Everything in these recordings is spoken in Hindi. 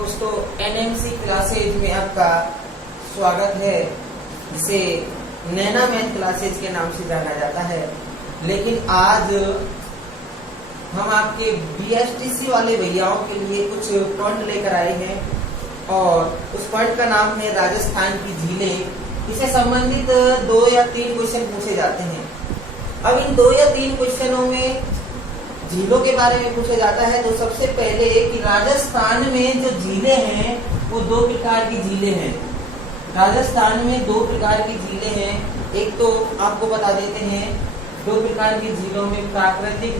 दोस्तों एनएमसी क्लासेज में आपका स्वागत है, जिसे नैना मैथ क्लासेज के नाम से जाना जाता है। लेकिन आज हम आपके बीएसटीसी वाले भैयाओं के लिए कुछ पॉइंट लेकर आए हैं और उस पॉइंट का नाम है राजस्थान की झीलें। इससे संबंधित 2 या 3 क्वेश्चन पूछे जाते हैं। अब इन 2 या 3 क्वेश्चनों में झीलों के बारे में पूछा जाता है। तो सबसे पहले कि राजस्थान में जो झीलें हैं वो 2 प्रकार की झीलें हैं। राजस्थान में 2 प्रकार की झीलें हैं। एक तो आपको बता देते हैं 2 प्रकार की झीलों में प्राकृतिक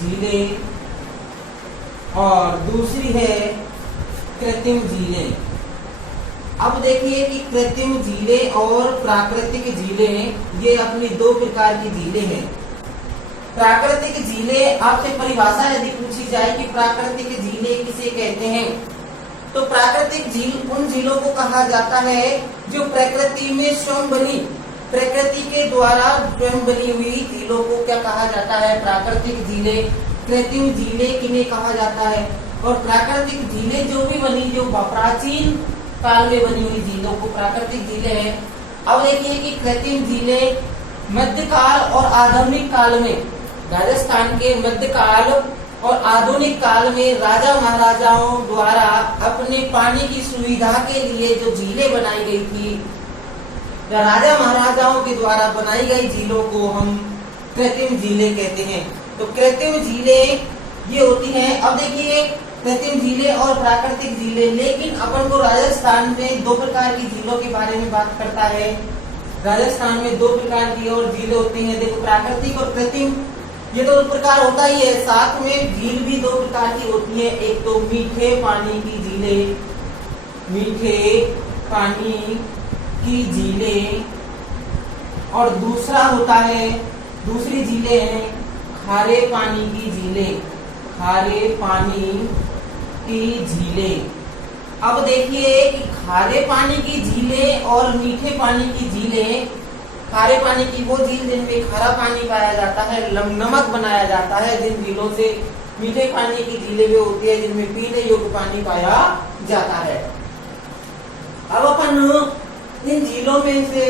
झीलें और दूसरी है कृत्रिम झीलें। अब देखिए कि कृत्रिम झीलें और प्राकृतिक झीलें ये अपनी 2 प्रकार की झीलें हैं। प्राकृतिक झीलें आपसे परिभाषा यदि पूछी जाए कि प्राकृतिक झीलें किसे कहते हैं, तो प्राकृतिक झील उन झीलों को कहा जाता है जो प्रकृति में स्वयं बनी, प्रकृति के द्वारा स्वयं बनी हुई झीलों को क्या कहा जाता है, प्राकृतिक झीलें। कृत्रिम झीलें किन्हें कहा जाता है, और प्राकृतिक झीलें जो भी बनी, जो प्राचीन काल में बनी हुई झीलों को प्राकृतिक झीलें हैं। अब देखिए कि कृत्रिम झीलें मध्यकाल और आधुनिक काल में, राजस्थान के मध्यकाल और आधुनिक काल में राजा महाराजाओं द्वारा अपने पानी की सुविधा के लिए जो झीलें बनाई गई थी, राजा महाराजाओं के द्वारा बनाई गई झीलों को हम कृत्रिम झीलें कहते हैं। तो कृत्रिम झीलें ये होती हैं। अब देखिए कृत्रिम झीलें और प्राकृतिक झीलें, लेकिन अपन को राजस्थान में 2 प्रकार की झीलों के बारे में बात करता है। राजस्थान में 2 प्रकार की और झीलें होती हैं। देखो प्राकृतिक और कृत्रिम ये 2 प्रकार होता ही है, साथ में झील भी 2 प्रकार की होती है। एक तो मीठे पानी की झीलें, मीठे पानी की झीलें, और दूसरा होता है, दूसरी झीलें हैं खारे पानी की झीलें, खारे पानी की झीलें। अब देखिए कि खारे पानी की झीलें और मीठे पानी की झीलें, खारे पानी की वो झील जिनमें खारा पानी पाया जाता है, नमक बनाया जाता है, जिन झीलों से मीठे पानी की झीलें भी होती है जिनमें पीने योग्य पानी पाया जाता है। अब अपन इन झीलों में से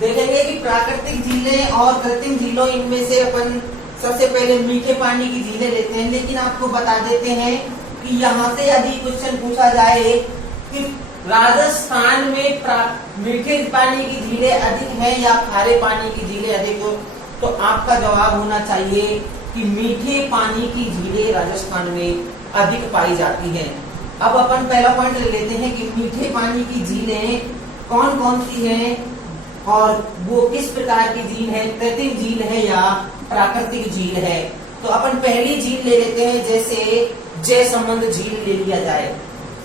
देखेंगे कि प्राकृतिक झीलें और कृत्रिम झीलों, इनमें से अपन सबसे पहले मीठे पानी की झीलें लेते हैं। लेकिन आपको बता देते हैं कि यहाँ से यदि क्वेश्चन पूछा जाए कि राजस्थान में मीठे पानी की झीलें अधिक हैं या खारे पानी की झीलें अधिक हो, तो आपका जवाब होना चाहिए कि मीठे पानी की झीलें राजस्थान में अधिक पाई जाती हैं। अब अपन पहला पॉइंट ले लेते हैं कि मीठे पानी की झीलें कौन कौन सी हैं और वो किस प्रकार की झील है, कृत्रिम झील है या प्राकृतिक झील है। तो अपन पहली झील ले लेते हैं, जैसे जयसमंद झील ले लिया जाए।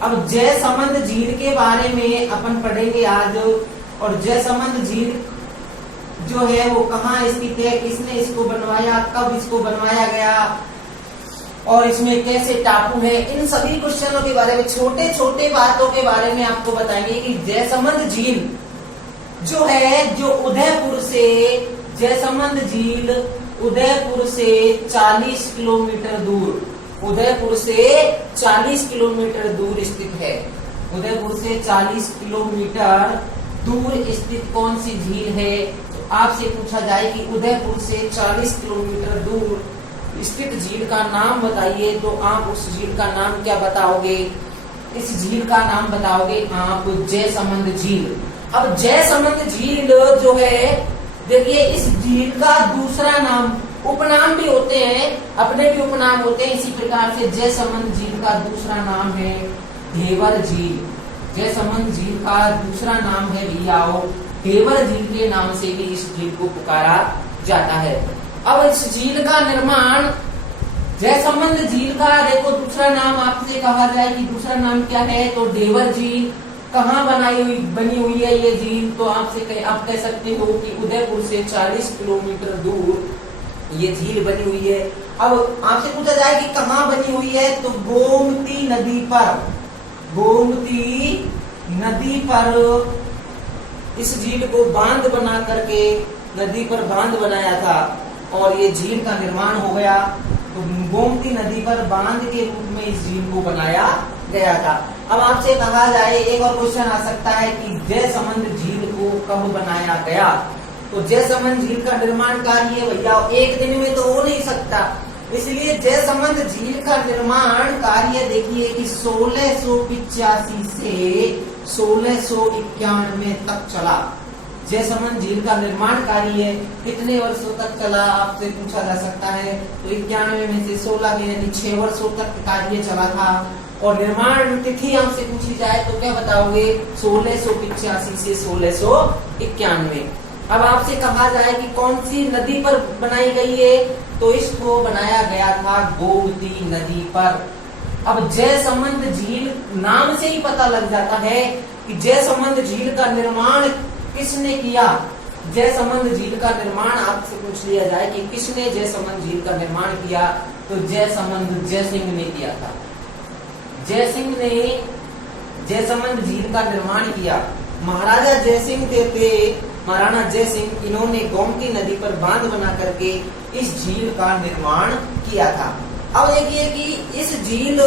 अब जयसमंद झील के बारे में अपन पढ़ेंगे आज। और जयसमंद झील जो है वो कहाँ स्थित है, किसने इसको बनवाया, कब इसको बनवाया गया और इसमें कैसे टापू है, इन सभी क्वेश्चनों के बारे में, छोटे छोटे बातों के बारे में आपको बताएंगे कि जयसमंद झील जो है, जो उदयपुर से, जयसमंद झील उदयपुर से 40 किलोमीटर दूर, उदयपुर से 40 किलोमीटर दूर स्थित है। उदयपुर से 40 किलोमीटर दूर स्थित कौन सी झील है। तो आपसे पूछा जाए कि उदयपुर से 40 किलोमीटर दूर स्थित झील का नाम बताइए, तो आप उस झील का नाम क्या बताओगे, इस झील का नाम बताओगे आप जयसमंद झील। अब जयसमंद झील जो है, देखिए इस झील का दूसरा नाम, उपनाम भी होते हैं, अपने भी उपनाम होते हैं। इसी प्रकार से जयसमंद झील का दूसरा नाम है ढेवर झील। जयसमंद झील का दूसरा नाम है भैयाओ ढेवर झील के नाम से भी इस झील को पुकारा जाता है। अब इस झील का निर्माण, जयसमंद झील का देखो दूसरा नाम आपसे कहा जाए कि दूसरा नाम क्या है, तो ढेवर झील। कहाँ बनी हुई है ये झील, तो आप कह सकते हो कि उदयपुर से 40 किलोमीटर दूर ये झील बनी हुई है। अब आपसे पूछा जाए कि कहाँ बनी हुई है, तो गोमती नदी पर, गोमती नदी पर इस झील को बांध बना करके, नदी पर बांध बनाया था और ये झील का निर्माण हो गया। तो गोमती नदी पर बांध के रूप में इस झील को बनाया गया था। अब आपसे कहा जाए, एक और क्वेश्चन आ सकता है कि जयसमंद झील को कब बनाया गया? तो जयसमंद झील का निर्माण कार्य भैया एक दिन में तो हो नहीं सकता, इसलिए जयसमंद झील का निर्माण कार्य देखिए कि 1685 से 1691 तक चला। जयसमंद झील का निर्माण कार्य कितने वर्षों तक चला आपसे पूछा जा सकता है। तो 91 में से 16 के यानी 6 वर्षों तक कार्य चला था। और निर्माण तिथि आपसे पूछी जाए तो क्या बताओगे? 1685 से 1691। अब आपसे कहा जाए कि कौन सी नदी पर बनाई गई है, तो इसको बनाया गया था गोमती नदी पर। अब जयसमंद झील नाम से ही पता लग जाता है कि जयसमंद झील का निर्माण किसने किया। जयसमंद झील का निर्माण आपसे पूछ लिया जाए कि किसने जयसमंद झील का निर्माण किया, तो जयसमंद जयसिंह ने किया था। जयसिंह ने जयसमंद झील का निर्माण किया। महाराजा जयसिंह थे महाराणा जयसिंह, इन्होंने गोमती नदी पर बांध बना करके इस झील का निर्माण किया था। अब देखिए कि इस झील,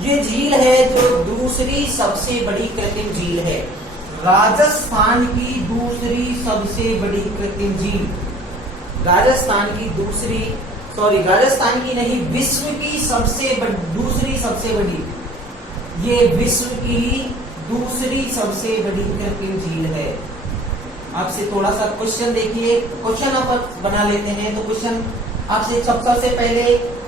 ये झील है जो दूसरी सबसे बड़ी कृत्रिम झील है, राजस्थान की दूसरी सबसे बड़ी कृत्रिम झील। राजस्थान की नहीं, विश्व की दूसरी सबसे बड़ी, ये विश्व की दूसरी सबसे बड़ी कृत्रिम झील है। आपसे थोड़ा सा क्वेश्चन देखिए, क्वेश्चन आप बना लेते हैं। तो क्वेश्चन आपसे सबसे पहले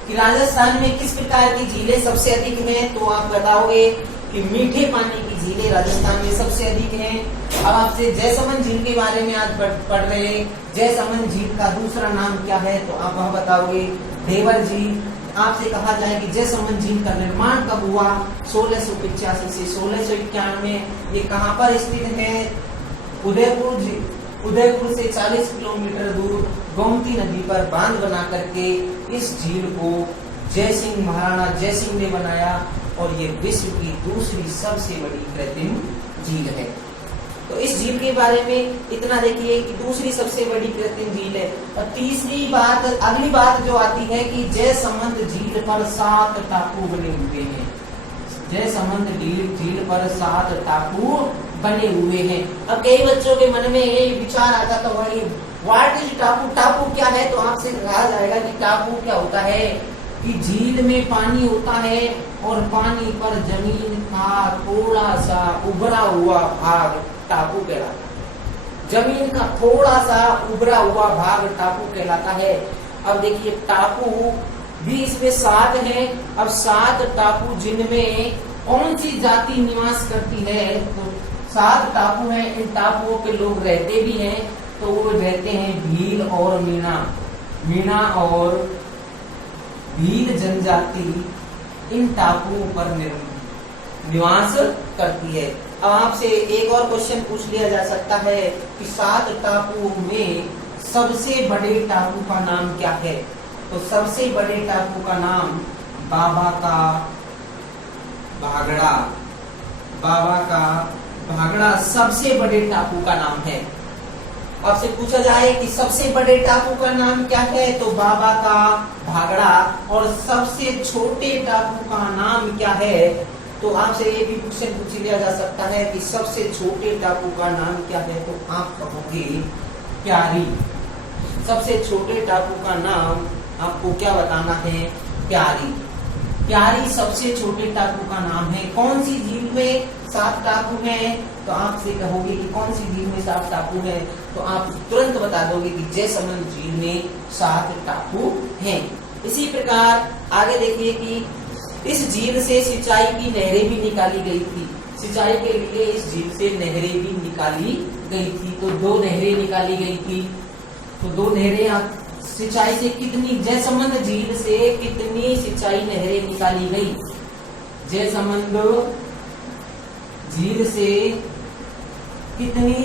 कि राजस्थान में किस प्रकार की झीलें सबसे अधिक हैं, तो आप बताओगे कि मीठे पानी की झीलें राजस्थान में सबसे अधिक हैं। अब आपसे जयसमंद झील के बारे में आज पढ़ रहे हैं। जयसमंद झील का दूसरा नाम क्या है, तो आप वह बताओगे देवर झील। आपसे कहा जाए कि जयसमंद झील का निर्माण कब हुआ, 1685 से 1691। ये कहाँ पर स्थित है? उदयपुर से 40 किलोमीटर दूर गोमती नदी पर बांध बना करके इस झील को महाराणा जयसिंह ने बनाया, और ये विश्व की दूसरी सबसे बड़ी कृत्रिम झील है। तो इस झील के बारे में इतना देखिए कि दूसरी सबसे बड़ी कृत्रिम झील है। और तीसरी बात, अगली बात जो आती है कि जयसमंद झील पर 7 टापू बने हुए हैं। जयसमंद झील पर 7 टापू बने हुए हैं। अब कई बच्चों के मन में ये विचार आता था, वही व्हाट इज टापू, टापू क्या है? तो आपसे कहा जाएगा कि टापू क्या होता है कि झील में पानी होता है और पानी पर जमीन का थोड़ा सा उभरा हुआ भाग टापू कहलाता। जमीन का थोड़ा सा उभरा हुआ भाग टापू कहलाता है। अब देखिए टापू भी इसमें 7 हैं। अब 7 टापू जिनमें कौन सी जाति निवास करती है, तो 7 टापू हैं। इन टापुओं पे लोग रहते भी हैं, तो वो रहते हैं भील और मीणा और भील जनजाति इन टापुओं पर निवास करती है। अब आपसे एक और क्वेश्चन पूछ लिया जा सकता है कि 7 टापुओं में सबसे बड़े टापू का नाम क्या है? तो सबसे बड़े टापू का नाम बाबा का भागड़ा सबसे बड़े टापू का नाम है। आपसे पूछा जाए कि सबसे बड़े टापू का नाम क्या है, तो बाबा का भागड़ा। और सबसे छोटे टापू का नाम क्या है, तो आपसे ये भी क्वेश्चन पूछ लिया जा सकता है कि सबसे छोटे टापू का नाम क्या है, तो आप कहोगे प्यारी। सबसे छोटे टापू का नाम आपको क्या बताना है? प्यारी। प्यारी सबसे छोटे टापू का नाम है। कौन सी झील में 7 टापू हैं, तो आपसे कहोगे कि कौन सी झील में 7 टापू हैं, तो आप तुरंत बता दोगे कि जयसमंद झील में 7 टापू हैं। इसी प्रकार आगे देखिए कि इस झील से सिंचाई की नहरें भी निकाली गई थी। सिंचाई के लिए इस झील से नहरें भी निकाली गई थी। तो 2 नहरें निकाली गई थी। तो 2 नहरें सिंचाई से कितनी, जयसमंद झील से कितनी सिंचाई नहरें निकाली गई? जयसमंद झील से कितनी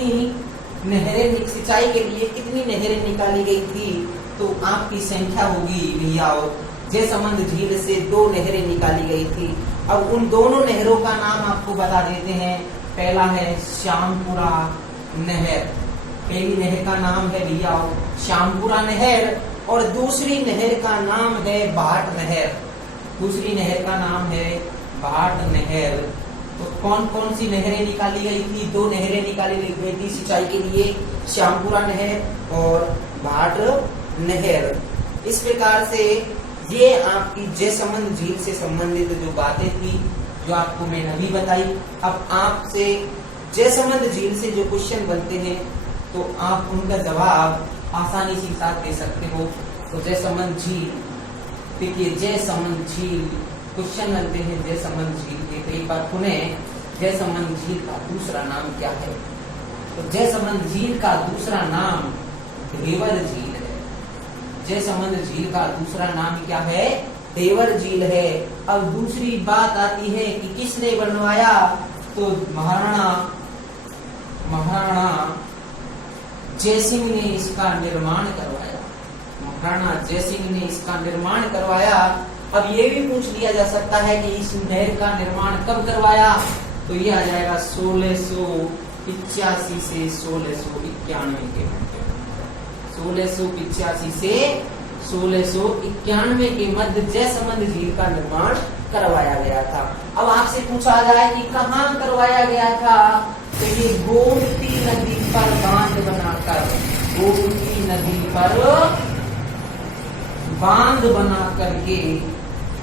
नहरें, सिंचाई के लिए कितनी नहरें निकाली गई थी? तो आपकी संख्या होगी भैया, जयसमंद झील से 2 नहरें निकाली गई थी। अब उन दोनों नहरों का नाम आपको बता देते हैं। पहला है श्यामपुरा नहर। पहली नहर का नाम है भैया श्यामपुरा नहर, और दूसरी नहर का नाम है भाट नहर। दूसरी नहर का नाम है भाट नहर। तो कौन कौन सी नहरें निकाली गई थी? 2 नहरें निकाली गई थी सिंचाई के लिए, श्यामपुरा नहर और भाट नहर। इस प्रकार से ये आपकी जयसमंद झील से संबंधित जो बातें थी, जो आपको मैंने अभी बताई। अब आपसे जयसमंद झील से जो क्वेश्चन बनते हैं तो आप उनका जवाब आसानी से साथ दे सकते हो। तो जयसमंद झील, देखिए जयसमंद झील क्वेश्चन बनते हैं जयसमंद झील के। तो एक बार पुनः, जयसमंद झील का दूसरा नाम क्या है? तो जयसमंद झील का दूसरा नाम देवर झील है। जयसमंद झील का दूसरा नाम क्या है? देवर झील है। अब दूसरी बात आती है कि किसने बनवाया? तो महाराणा जयसिंह ने इसका निर्माण करवाया। महाराणा जयसिंह ने इसका निर्माण करवाया। अब ये भी पूछ लिया जा सकता है कि इस नहर का निर्माण कब करवाया? तो ये आ जाएगा 1685 से 1691 के मध्य। 1685 से 1691 के मध्य जयसमंद झील का निर्माण करवाया गया था। अब आपसे पूछा जाए कि कहाँ करवाया गया था? तो ये गोमती नदी पर बांध बनाकर, गोमती नदी पर बांध बना करके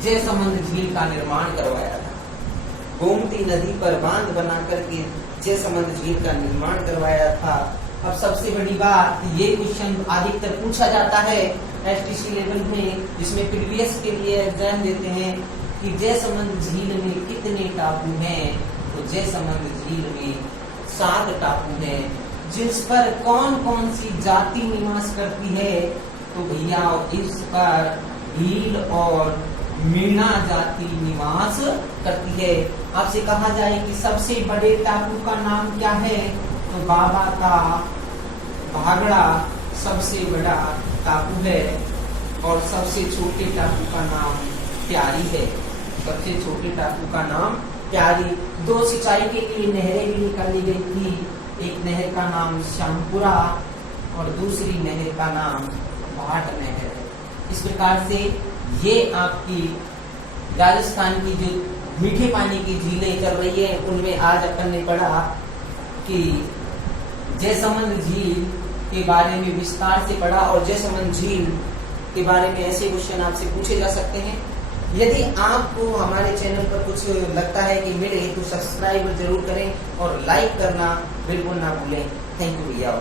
जयसमंद झील का निर्माण करवाया था। गोमती नदी पर बांध बना करके जयसमंद झील का निर्माण करवाया था। अब सबसे बड़ी बात, ये क्वेश्चन अधिकतर पूछा जाता है एसटीसी लेवल में, जिसमें प्रीवियस के लिए एग्जाम देते हैं कि जयसमंद झील में कितने टापू हैं? तो जयसमंद झील में 7 टापू हैं। जिस पर कौन कौन सी जाति निवास करती है? तो भैया इस पर भील और मीणा जाति निवास करती है। आपसे कहा जाए कि सबसे बड़े टापू का नाम क्या है? तो बाबा का भागड़ा सबसे बड़ा टापू है और सबसे छोटे टापू का नाम प्यारी है। सबसे छोटे टापू का नाम प्यारी। 2 सिंचाई के लिए नहरें भी निकाली गई थी। एक नहर का नाम श्यामपुरा और दूसरी नहर का नाम भाट नहर है। इस प्रकार से ये आपकी राजस्थान की जो मीठे पानी की झीलें चल रही है, उनमें आज अपन ने पढ़ा कि जयसमंद झील के बारे में विस्तार से पढ़ा। और जयसमंद झील के बारे में ऐसे क्वेश्चन आपसे पूछे जा सकते हैं। यदि आपको हमारे चैनल पर कुछ लगता है कि मिले तो सब्सक्राइब जरूर करें और लाइक करना बिल्कुल ना भूलें। थैंक यू भैया।